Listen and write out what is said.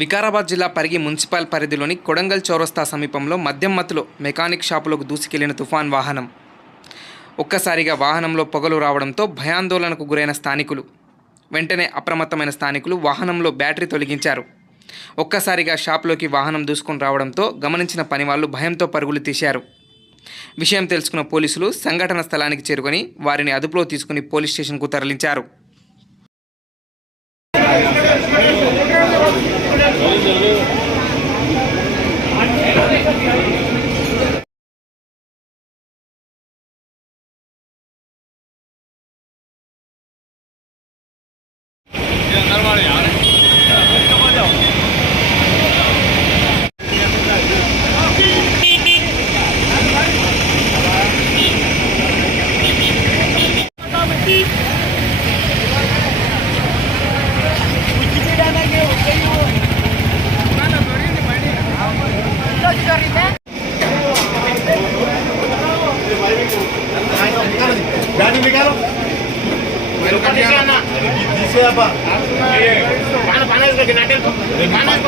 వికారాబాద్ జిల్లా పరిగి మున్సిపల్ పరిధిలోని కొడంగల్ చౌరస్తా సమీపంలో మద్యం మత్తులో మెకానిక్ షాపులోకి దూసుకెళ్లిన తుఫాన్ వాహనం. ఒక్కసారిగా వాహనంలో పొగలు రావడంతో భయాందోళనకు గురైన స్థానికులు. వెంటనే అప్రమత్తమైన స్థానికులు వాహనంలో బ్యాటరీ తొలగించారు. ఒక్కసారిగా షాపులోకి వాహనం దూసుకొని రావడంతో గమనించిన పనివాళ్లు భయంతో పరుగులు తీశారు. విషయం తెలుసుకున్న పోలీసులు సంఘటన స్థలానికి చేరుకొని వారిని అదుపులో తీసుకుని పోలీస్ స్టేషన్కు తరలించారు. Berani Mikalo? Dice apa? Panas lagi nanti tuh. Panas.